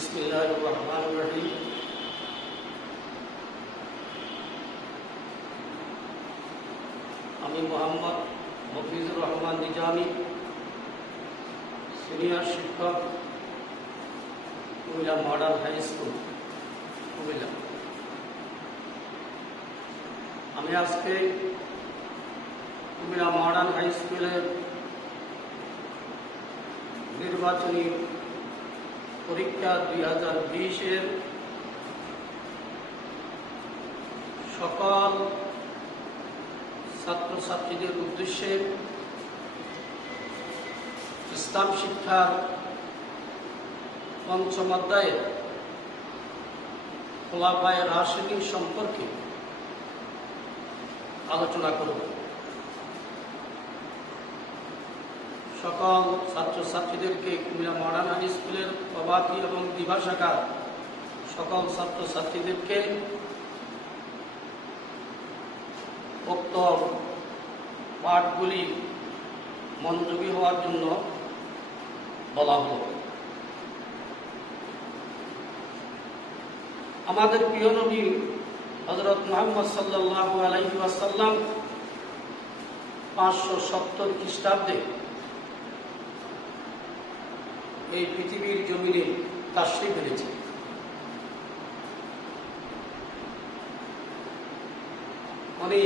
বিসমিল্লাহির রহমানির রহিম। আমি মোহাম্মদ মফিজুর রহমান নিজামী, সিনিয়র শিক্ষক, Comilla model high school, Comilla. আমি আজকে কুমিল্লা মডার্ন হাই স্কুলের নির্বাচনী পরীক্ষা 2020-এর সকল ছাত্রছাত্রীদের উদ্দেশ্যে ইসলাম শিক্ষার পঞ্চম অধ্যায়ের খোলাফায়ে রাশিদিন সম্পর্কে আলোচনা করব। সকল ছাত্রছাত্রীদেরকে কুমিল্লা মডার্ন হাই স্কুলের প্রভাতী এবং দিবা শাখার সকল ছাত্রছাত্রীদেরকে উক্ত পাঠগুলি মনোযোগী হওয়ার জন্য বলা হল। আমাদের প্রিয় নবী হযরত মুহাম্মদ সাল্লাল্লাহু আলাইহি ওয়াসাল্লাম 570 খ্রিস্টাব্দে এই পৃথিবীর জমিনে তাশরীফ এনেছে। উনি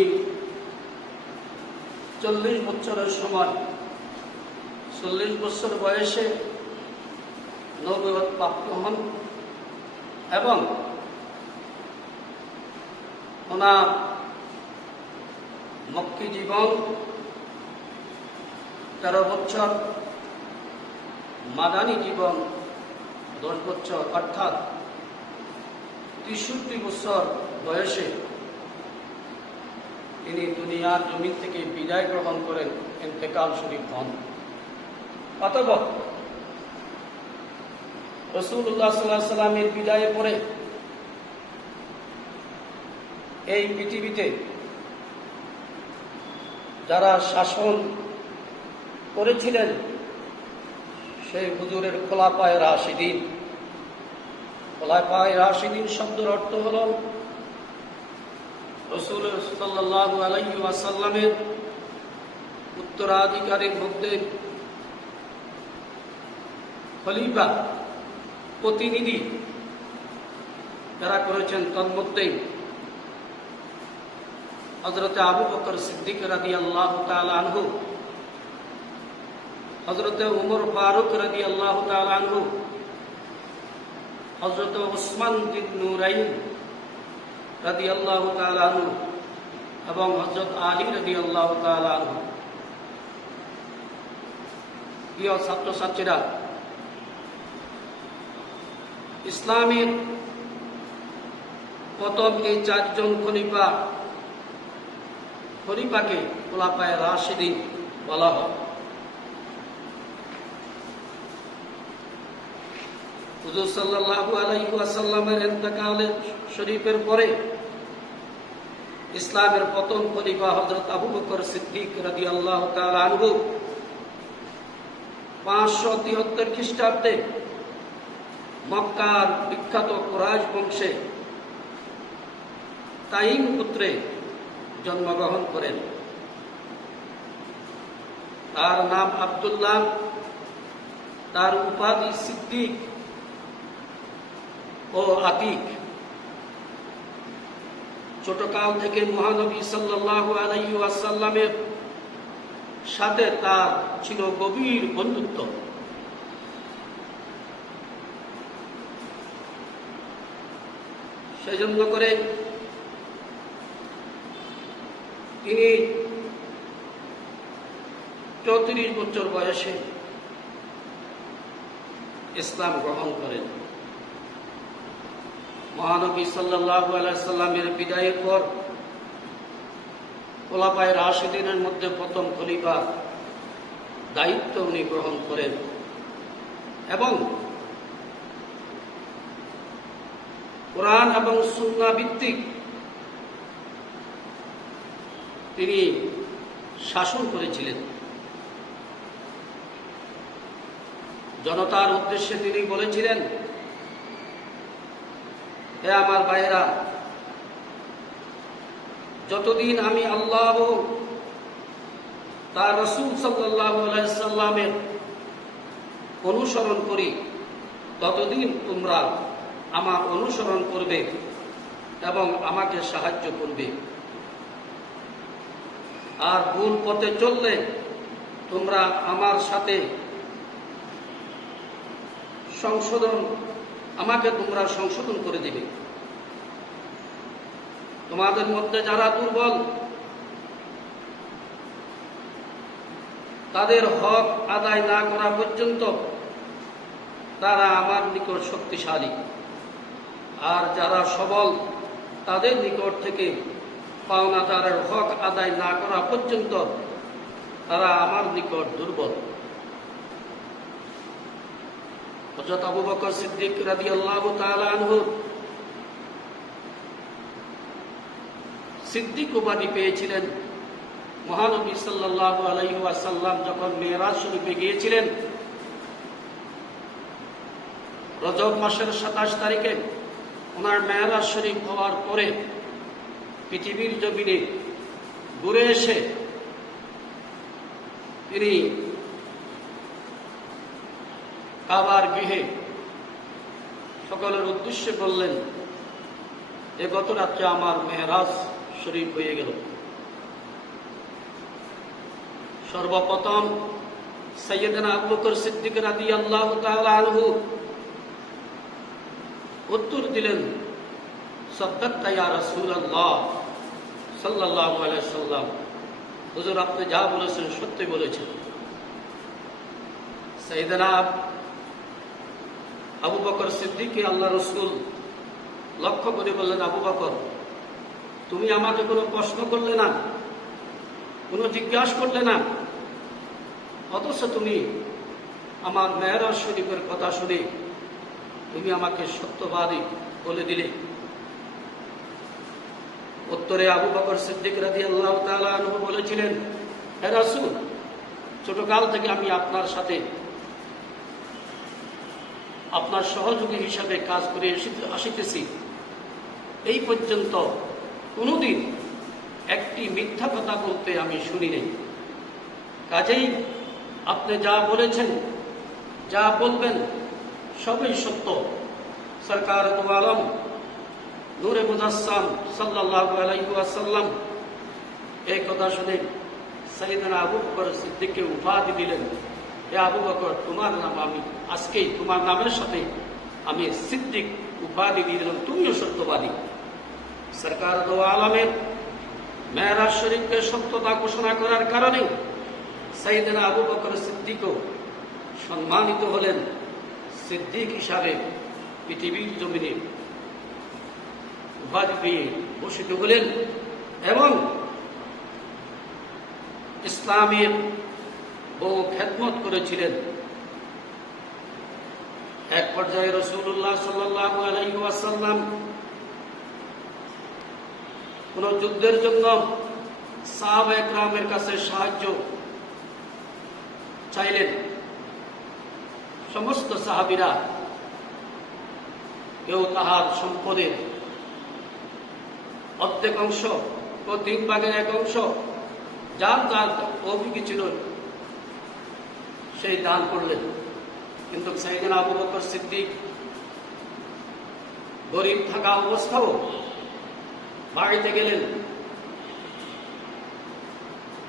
40 বছরের সময় 40 বছর বয়সে নবুয়ত প্রাপ্ত হন এবং ওনার মক্কি জীবন 13 বছর, মাদানী জীবন 10 বছর, অর্থাৎ 63 বছর বয়সে তিনি দুনিয়ার জমিন থেকে বিদায় গ্রহণ করেন, ইন্তেকাল শরীফ হন। অতঃপর রাসূলুল্লাহ সাল্লাল্লাহু আলাইহি ওয়াসাল্লামের বিদায়ের পরে এই পৃথিবীতে যারা শাসন করেছিলেন সেই হুজুরের খোলাফায়ে রাশিদিন। খোলাফায়ে রাশিদিন শব্দের অর্থ হল রাসূল সাল্লাল্লাহু আলাইহি ওয়াসাল্লামের উত্তরাধিকারীর মধ্যে খলিফা, প্রতিনিধি যারা করেছেন তন্মধ্যে হযরত আবু বকর সিদ্দিক রাদিয়াল্লাহু তাআলা আনহু, হযরত উমর ফারুক রাদিয়াল্লাহু তাআলা আনহু, হযরত উসমান বিন নুরাইন রাদিয়াল্লাহু তাআলা আনহু এবং হযরত আলী রাদিয়াল্লাহু তাআলা আনহু। প্রিয় ছাত্রছাত্রীরা, ইসলামের প্রথম এই 4 জন খলিফাকে খোলাফায়ে রাশিদিন বলা হয়। হুজুর সাল্লাল্লাহু আলাইহি ওয়াসাল্লামের ইন্তেকালের শরীফের পরে ইসলামের প্রথম খলিফা হযরত আবু বকর সিদ্দিক রাদিয়াল্লাহু তাআলা আনহু 573 খ্রিস্টাব্দে মক্কার বিখ্যাত কুরাইশ বংশে তাইম পুত্রে জন্মগ্রহণ করেন। তার নাম আব্দুল্লাহ, তার উপাধি সিদ্দিক ও আতিক। ছোটকাল থেকে মহানবী সাল্লাল্লাহু আলাইহি ওয়াসাল্লামের সাথে তার ছিল গভীর বন্ধুত্ব। সেজন্য করে তিনি 34 বছর বয়সে ইসলাম গ্রহণ করেন। মহানবী সাল্লাল্লাহু আলাইহি ওয়াসাল্লামের বিদায়ের পর খোলাফায়ে রাশিদিনের মধ্যে প্রথম খলিফা দায়িত্ব উনি গ্রহণ করেন এবং কোরআন এবং সুন্নাহ ভিত্তিক তিনি শাসন করেছিলেন। জনতার উদ্দেশ্যে তিনি বলেছিলেন, হে আমার ভাইয়েরা, যতদিন আমি আল্লাহ ও তার রাসূল সাল্লাল্লাহু আলাইহি সাল্লামের অনুসরণ করি, ততদিন তোমরা আমার অনুসরণ করবে এবং আমাকে সাহায্য করবে। আর ভুল পথে চললে তোমরা আমার সাথে আমাকে তোমরা সংশোধন করে দিবে। তোমাদের মধ্যে যারা দুর্বল, তাদের হক আদায় না করা পর্যন্ত তারা আমার নিকট শক্তিশালী, আর যারা সবল, তাদের নিকট থেকে পাওনাদারের হক আদায় না করা পর্যন্ত তারা আমার নিকট দুর্বল। হযরত আবু বকর সিদ্দিক রাদিয়াল্লাহু তাআলা আনহু সিদ্দিক উপাধি পেয়েছিলেন। মহানবী সাল্লাল্লাহু আলাইহি ওয়াসাল্লাম যখন মেরাজ শরীফে গিয়েছিলেন, রজব মাসের 27 তারিখে ওনার মেরাজ শরীফ হওয়ার পরে পৃথিবীর জমিনে ঘুরে এসে তিনি কাবার গৃহে সকলের উদ্দেশ্যে বললেন, এ গত রাত্রে আমার মেরাজ শরীফ হয়ে গেল। সর্বপ্রথম সাইয়েদনা আবু বকর সিদ্দিক রাদিয়াল্লাহু তাআলা আনহু উত্তর দিলেন, সাদাক্তা ইয়া রাসূলুল্লাহ সাল্লাল্লাহু আলাইহি সাল্লাম, হুজুর আপনি যা বলেছেন সত্যি বলেছেন। সাইয়েদনা আবু বকর সিদ্দিককে আল্লাহ রাসূল লক্ষ্য করে বললেন, আবু বকর, তুমি আমাকে কোনো প্রশ্ন করলে না, কোনো জিজ্ঞাসা করলে না, অথচ তুমি আমার মেরাজ শরীফের কথা শুনে তুমি আমাকে সত্যবাদী বলে দিলে। উত্তরে আবু বকর সিদ্দিক রাদিয়াল্লাহু তাআলা আনহু বলেছিলেন, হে রাসূল, ছোটকাল থেকে আমি আপনার সাথে আপনার সহযোগী হিসাবে কাজ করে আসিতেছি, এই পর্যন্ত কোনোদিন একটি মিথ্যা কথা বলতে আমি শুনি নাই। কাজেই আপনি যা বলেছেন, যা বলবেন সবই সত্য। সরকার দু আলম নূরে মুজাসসাম সাল্লাল্লাহু আলাইহি ওয়াসাল্লাম এই কথা শুনে সাইয়েদনা আবু বকর সিদ্দিককে উপাধি দিলেন, হে আবু বকর, তোমার নাম আমি আজকেই তোমার নামের সাথে আমি সিদ্দিক উপাধি দিয়ে দিলাম, তুমিও সত্যবাদী। সরকার দু আলমের মেরাজ শরীফকে সত্যতা ঘোষণা করার কারণে সাইয়েদনা আবু বকর সিদ্দিকও সম্মানিত হলেন, সিদ্দিক হিসাবে পৃথিবীর জমিনে উপাধি পেয়ে ভূষিত হলেন এবং ইসলামের বহু খেদমত করেছিলেন। এক পর্যায়ে রাসূলুল্লাহ সাল্লাল্লাহু আলাইহি ওয়াসাল্লাম কোন যুদ্ধের জন্য সাহাবায়ে কেরামের কাছে সাহায্য চাইলেন। সমস্ত সাহাবীরা কেউ তাহার সম্পদের অর্ধেক অংশ ও 3 ভাগের 1 অংশ যার যার অভিজ্ঞ ছিল সেই দান করলেন। কিন্তু সাইয়েদনা আবু বকর সিদ্দিক গরিব থাকা অবস্থাও বাড়িতে গেলেন,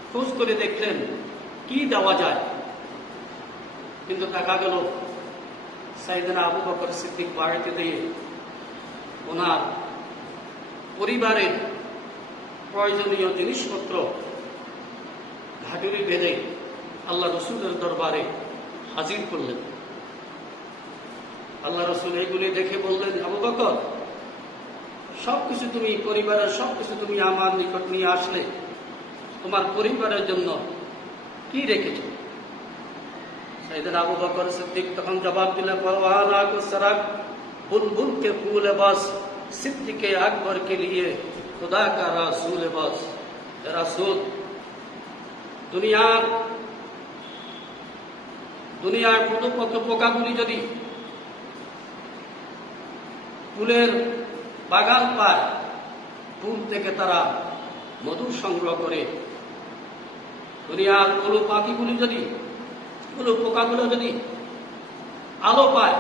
খোঁজ করে দেখলেন কি দেওয়া যায়, কিন্তু দেখা গেল সাইয়েদনা আবু বকর সিদ্দিক বাড়িতে দিয়ে ওনার পরিবারের প্রয়োজনীয় জিনিসপত্র ঘাটুরি বেঁধে আল্লাহ রসুলের দরবারে হাজির করলেন। আল্লাহ রসুল এইগুলি দেখে বললেন, আবু বকর, সবকিছু তুমি পরিবারের সবকিছু তুমি আমার নিকট নিয়ে আসলে, তোমার পরিবারের জন্য কি রেখেছ? সাইয়েদনা আবু বকর সিদ্দিক তখন জবাব দিলেন, ওয়ানা কো সরাক বুলবুল के फूल बस सिद्दीक अकबर के लिए खुदा का रसूल बस। रसूल দুনিয়ার কোনো পোকাগুলি যদি ফুলের বাগান পায়, ফুল থেকে তারা মধু সংগ্রহ করে। দুনিয়ার কোনো পাখিগুলি যদি, কোনো পোকাগুলো যদি আলো পায়,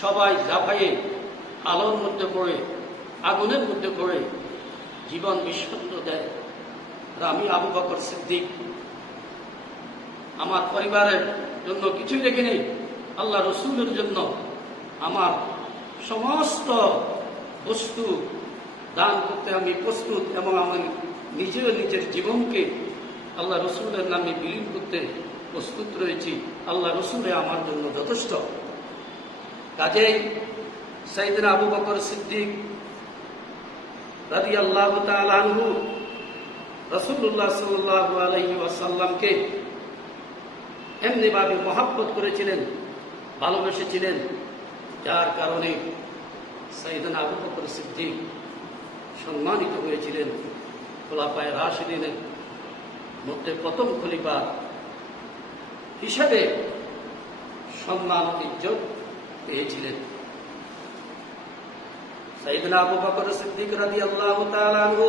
সবাই ঝাঁপাইয়ে আলোর মধ্যে পড়ে, আগুনের মধ্যে পড়ে জীবন বিসর্জন দেয়। আর আমি আবু বকর সিদ্দিক আমার পরিবারের জন্য কিছুই রেখে নেই, আল্লাহ রসুলের জন্য আমার সমস্ত বস্তু দান করতে আমি প্রস্তুত, এবং আমি নিজেও নিজের জীবনকে আল্লাহ রসুলের নামে বিলীন করতে প্রস্তুত রয়েছি। আল্লাহ রসুলে আমার জন্য যথেষ্ট। কাজেই সাইয়েদনা আবু বকর সিদ্দিক রাদিয়াল্লাহু তাআলা আনহু রাসূলুল্লাহ সাল্লাল্লাহু আলাইহি ওয়াসাল্লামকে এমনিভাবে মহব্বত করেছিলেন, ভালোবেসেছিলেন, যার কারণে সাইয়েদনা আবু বকর সিদ্দিক সম্মানিত হয়েছিলেন। খোলাফায়ে রাশিদিনের মধ্যে প্রথম খলিফা হিসাবে সম্মান ইজ্জত পেয়েছিলেন। সাইয়েদনা আবু বকর সিদ্দিক রাদিয়াল্লাহু তাআলা আনহু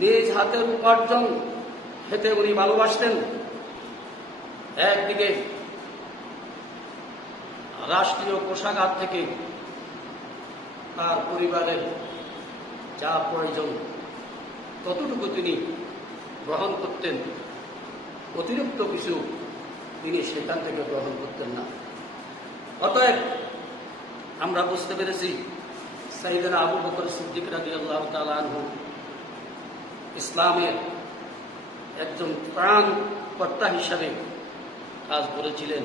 নিজ হাতের উপার্জন খেতে উনি ভালোবাসতেন। একদিকে রাষ্ট্রীয় কোষাগার থেকে তার পরিবারের যা প্রয়োজন ততটুকু তিনি গ্রহণ করতেন, অতিরিক্ত কিছু তিনি সেখান থেকে গ্রহণ করতেন না। অতএব আমরা বুঝতে পেরেছি সাইয়েদনা আবু বকর সিদ্দিক রাদিয়াল্লাহু তাআলা আনহু ইসলামের একজন প্রাণকর্তা হিসাবে কাজ করেছিলেন।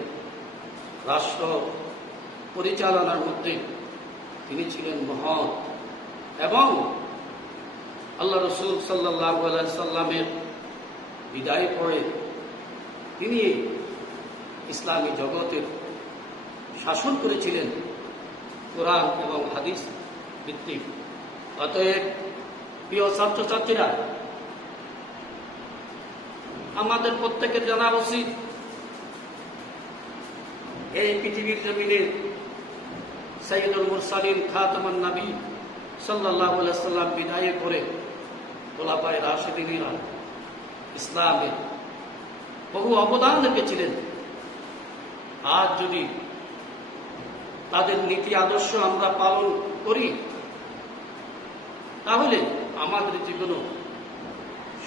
রাষ্ট্র পরিচালনার মধ্যে তিনি ছিলেন মহান, এবং আল্লাহ রসুল সাল্লাল্লাহু আলাইহি সাল্লামের বিদায় পরে তিনি ইসলামী জগতের শাসন করেছিলেন কোরআন এবং হাদিস ভিত্তিক। অতএব প্রিয় ছাত্রছাত্রীরা, আমাদের প্রত্যেকের জানা উচিত এই পৃথিবীর জমিনে সাইয়্যিদুল মুরসালিন খাতামুন নবী সাল্লাল্লাহু আলাইহি সাল্লাম বিদায়ের পরে খোলাফায়ে রাশিদিনরা ইসলামের বহু অবদান রেখেছিলেন। আজ যদি তাদের নীতি আদর্শ আমরা পালন করি, তাহলে আমাদের জীবনও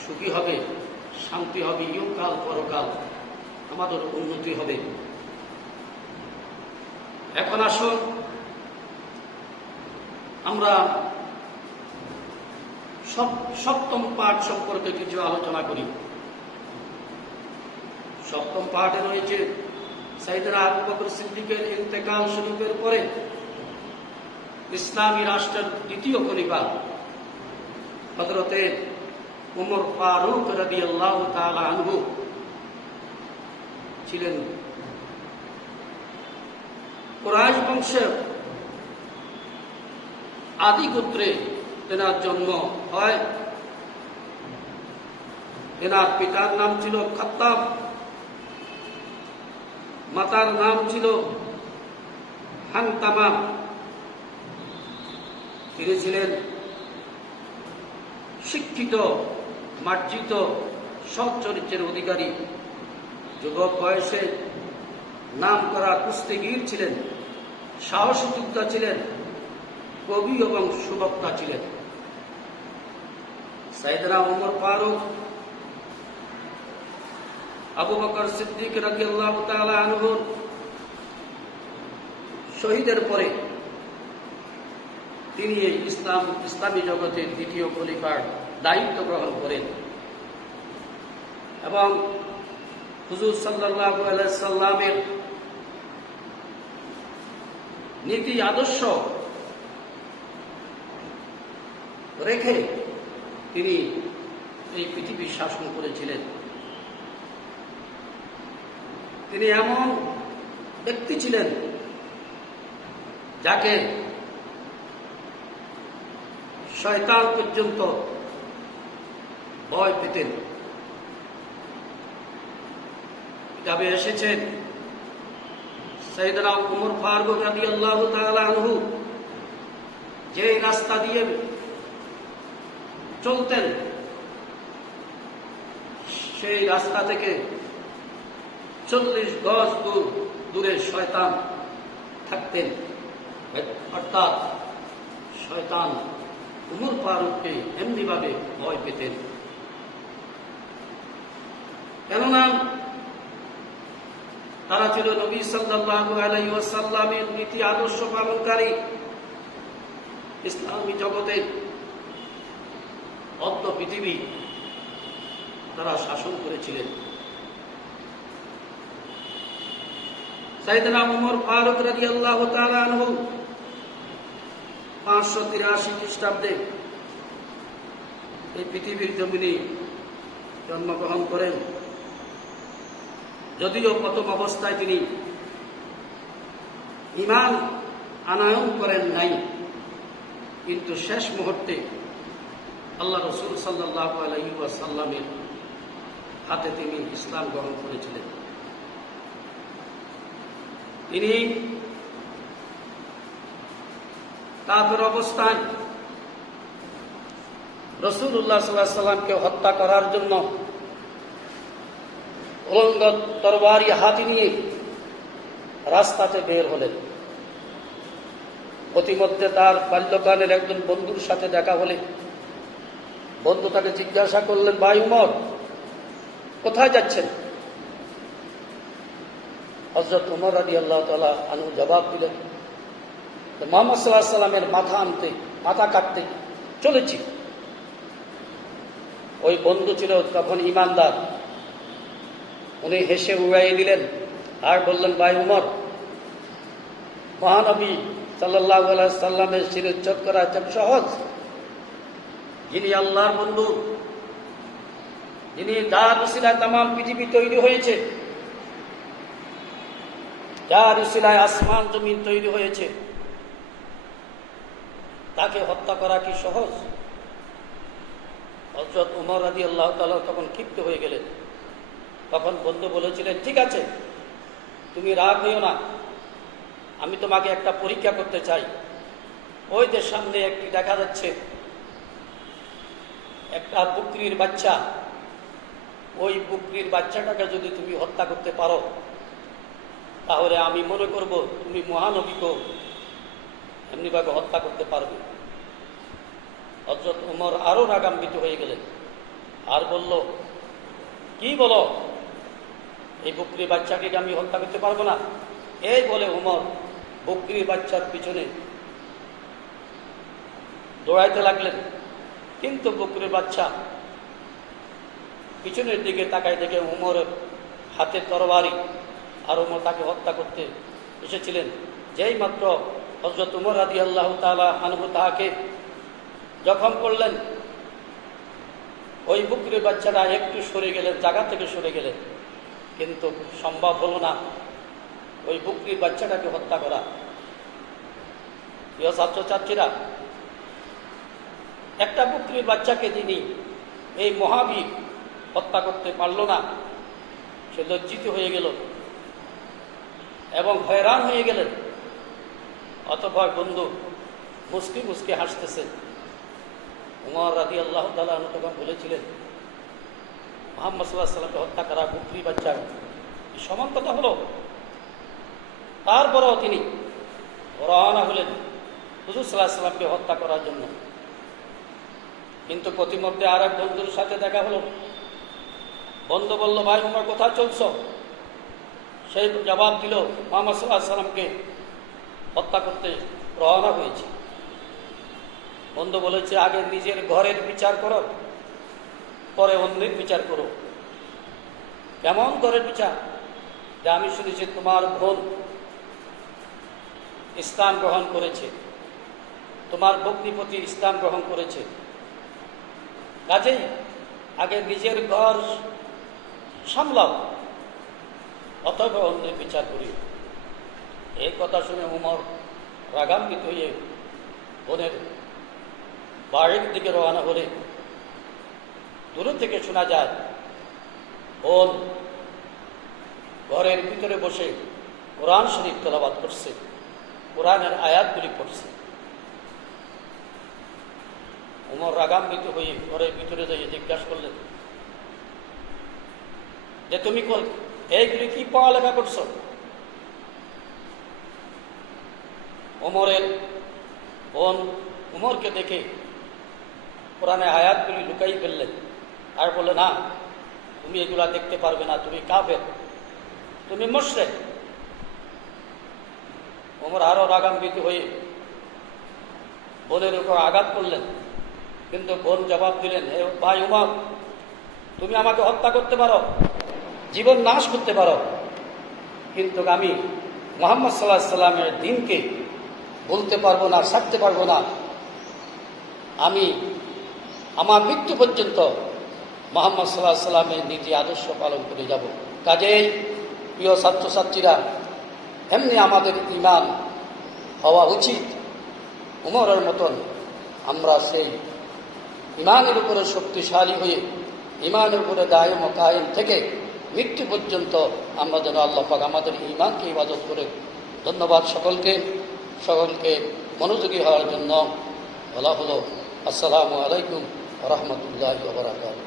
সুখী হবে, শান্তি হবে, ইহকাল পরকাল আমাদের উন্নতি হবে। এখন আসুন আমরা সপ্তম পাঠ সম্পর্কে কিছু আলোচনা করি। সপ্তম পাঠে রয়েছে সাইয়েদনা আবু বকর সিদ্দিকের ইন্তেকাল শরীফের পরে ইসলামী রাষ্ট্রের দ্বিতীয় খলিফা হযরতে ওমর ফারুক রাদিয়াল্লাহু তাআলা আনহু ছিলেন। কুরাইশ বংশের আদি গোত্রে তেনার জন্ম হয়। তেনার পিতার নাম ছিল খাত্তাব, মাতার নাম ছিল হানতামা। তিনি ছিলেন শিক্ষিত, মার্জিত, সৎ চরিত্রের অধিকারী। যুবক বয়সে নাম করা কুস্তিগীর ছিলেন, সাহসী যোদ্ধা ছিলেন, কবি এবং সুবক্তা ছিলেন। সাইয়েদনা ওমর ফারুক আবু বকর সিদ্দিক রাদিয়াল্লাহু তাআলা আনহু শহীদের পরে তিনি এই ইসলামী জগতের দ্বিতীয় খলিফার দায়িত্ব গ্রহণ করেন, এবং হুজুর সাল্লাল্লাহু আলাইহি সাল্লামের নীতি আদর্শ রেখে তিনি এই পৃথিবীর শাসন করেছিলেন। তিনি এমন ব্যক্তি ছিলেন যাকে শয়তান পর্যন্ত ভয় পেতেন। কিতাবে এসেছেন সাইয়েদনা ওমর ফারুক রাদিয়াল্লাহু তাআলা আনহু যে রাস্তা দিয়ে চলতেন সেই রাস্তা থেকে 40 গজ দূরে শয়তান থাকতেন, অর্থাৎ শয়তান উমর ফারুককে এমনিভাবে ভয় পেতেন। কেননা তারা ছিল নবী সাল্লাল্লাহু আলাইহি ওয়াসাল্লামের নীতি আদর্শ পালনকারী। ইসলামী জগতে অর্ধ পৃথিবী তারা শাসন করেছিলেন। সাইয়েদনা উমর ফারুক রাদিয়াল্লাহু তাআলা আনহু 583 খ্রিস্টাব্দে এই পৃথিবীর জমিনে জন্মগ্রহণ করেন। যদিও প্রথম অবস্থায় তিনি ঈমান আনয়ন করেন নাই, কিন্তু শেষ মুহূর্তে আল্লাহ রাসূল সাল্লাল্লাহু আলাইহি ওয়াসাল্লামের হাতে তিনি ইসলাম গ্রহণ করেছিলেন। তিনি কাফের অবস্থায় রাসূলুল্লাহ সাল্লাল্লাহু আলাইহি ওয়াসাল্লামকে হত্যা করার জন্য উলঙ্গ তরবারি হাতে নিয়ে রাস্তাতে বের হলেন। প্রতিমধ্যে তার বাল্যকালের একজন বন্ধুর সাথে দেখা হলে বন্ধু তাকে জিজ্ঞাসা করলেন, ভাই উমর, কোথায় যাচ্ছেন? হযরত উমর রাদিয়াল্লাহু তাআলা আনহু জবাব দিলেন, মুহাম্মদ সাল্লাল্লাহু আলাইহি ওয়াসাল্লামের মাথা কাটতে চলেছি। ওই বন্ধু ছিল তখন ঈমানদার, উনি হেসে উড়াইয়ে দিলেন আর বললেন, ভাই উমর, মহানবী সাল্লাল্লাহু আলাইহি ওয়াসাল্লামের শিরোচ্ছেদ করা এত সহজ? যিনি আল্লাহর বন্ধু, যিনি যার উসিলায় তামাম পৃথিবী তৈরি হয়েছে, যার উসিলায় আসমান জমিন তৈরি হয়েছে, তাকে হত্যা করা কি সহজ? হযরত উমর রাদিয়াল্লাহু তাআলা তখন ক্ষিপ্ত হয়ে গেলেন। তখন বন্ধু বলেছিলেন, ঠিক আছে, তুমি রাগ হইও না, আমি তোমাকে একটা পরীক্ষা করতে চাই। ওই যে সামনে একটি দেখা যাচ্ছে একটা বকরির বাচ্চা, ওই বকরির বাচ্চাটাকে যদি তুমি হত্যা করতে পারো তাহলে আমি মনে করব তুমি মহানবীকেও এমনিভাবে হত্যা করতে পারবে। হযরত উমর আরো রাগান্বিত হয়ে গেলেন আর বলল, কি বলো, এই বকরির বাচ্চাকে আমি হত্যা করতে পারবো না? এই বলে উমর বকরির বাচ্চার পিছনে দৌড়াইতে লাগলেন। কিন্তু বকরির বাচ্চা পিছনের দিকে তাকায় দেখে উমরের হাতে তরবারি, আর উমর তাকে হত্যা করতে এসেছিলেন। যেই মাত্র হযরত উমর রাদিয়াল্লাহু তাআলা আনহু তাকে জখম করলেন, ওই বকরির বাচ্চারা একটু সরে গেলেন, জায়গা থেকে সরে গেলেন, কিন্তু সম্ভব হলো না ওই বকরির বাচ্চাটাকে হত্যা করা। প্রিয় ছাত্রছাত্রীরা, একটা বকরির বাচ্চাকে যিনি এই মহাবীর হত্যা করতে পারল না, সে লজ্জিত হয়ে গেল এবং হয়রান হয়ে গেলেন। অতঃপর বন্ধু মুস্কি মুস্কি হাসতেছেন। উমর রাদিয়াল্লাহু তাআলা আনহু তখন বলেছিলেন, মুহাম্মদ সাল্লাল্লাহু আলাইহি ওয়াসাল্লামকে হত্যা করা বকরি বাচ্চা সমান কথা হলো? তারপরেও তিনি রওনা হলেন হুজুর সাল্লাল্লাহু আলাইহি ওয়াসাল্লামকে হত্যা করার জন্য। কিন্তু প্রতিমধ্যে আর এক বন্ধুর সাথে দেখা হলো। বন্ধু বলল, ভাই উমর, কোথায় চলছ? সেই জবাব দিল, মুহাম্মদ সাল্লাল্লাহু আলাইহি ওয়াসাল্লামকে হত্যা করতে রওনা হয়েছে। বন্ধু বলেছে, আগে নিজের ঘরের বিচার করো, পরে অন্যের বিচার করো। কেমন ঘরের বিচার? যে আমি শুনেছি তোমার বোন ইসলাম গ্রহণ করেছে, তোমার ভগ্নিপতি ইসলাম গ্রহণ করেছে, কাজেই আগে নিজের ঘর সামলাও, অতএব অন্যের বিচার করি। এই কথা শুনে উমর রাগান্বিত হয়ে বোনের বাড়ির দিকে রওনা হলে দূর থেকে শোনা যায় বোন ঘরের ভিতরে বসে কোরআন শরীফ তেলাওয়াত করছে, কোরআনের আয়াতগুলি পড়ছে। ওমর রাগান্বিত হয়ে ঘরের ভিতরে যাইয়ে জিজ্ঞাসা করলেন যে তুমি এইগুলি কি পড়ালেখা করছো? ওমরের বোন উমরকে দেখে কোরআনে আয়াতগুলি লুকাই ফেললেন আর বললে, না, তুমি এগুলা দেখতে পারবে না, তুমি কাফের, তুমি মুশরিক। ওমর আরো রাগান্বিত হয়ে বোনের উপর আঘাত করলেন, কিন্তু বোন জবাব দিলেন, হে ভাই উমর, তুমি আমাকে হত্যা করতে পারো, জীবন নাশ করতে পারো, কিন্তু আমি মুহাম্মদ সাল্লাল্লাহু আলাইহি সাল্লামের দ্বীনকে বলতে পারবো না, ছাড়তে পারবো না। আমি আমার মৃত্যু পর্যন্ত মুহাম্মদ সাল্লাল্লাহু আলাইহি সাল্লামের নীতি আদর্শ পালন করে যাব। কাজেই প্রিয় ছাত্রছাত্রীরা, এমনি আমাদের ঈমান হওয়া উচিত উমরের মতন। আমরা সেই ঈমানের উপরে শক্তিশালী হয়ে ঈমানের উপরে দায়েম ও কায়েম থেকে মৃত্যু পর্যন্ত আমরা যেন আল্লাহ পাক আমাদের ঈমানকে ইবাদত করে। ধন্যবাদ সকলকে মনোযোগী হওয়ার জন্য বলা হলো। আসসালামু আলাইকুম ওয়া রাহমাতুল্লাহি ওয়া বারাকাতুহু।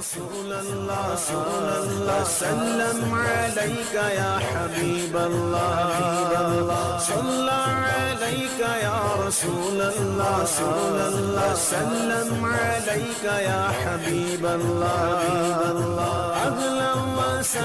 رسول الله سلم عليك يا حبيب الله صلى عليك يا رسول الله سلم عليك يا حبيب الله أهلا وسهلا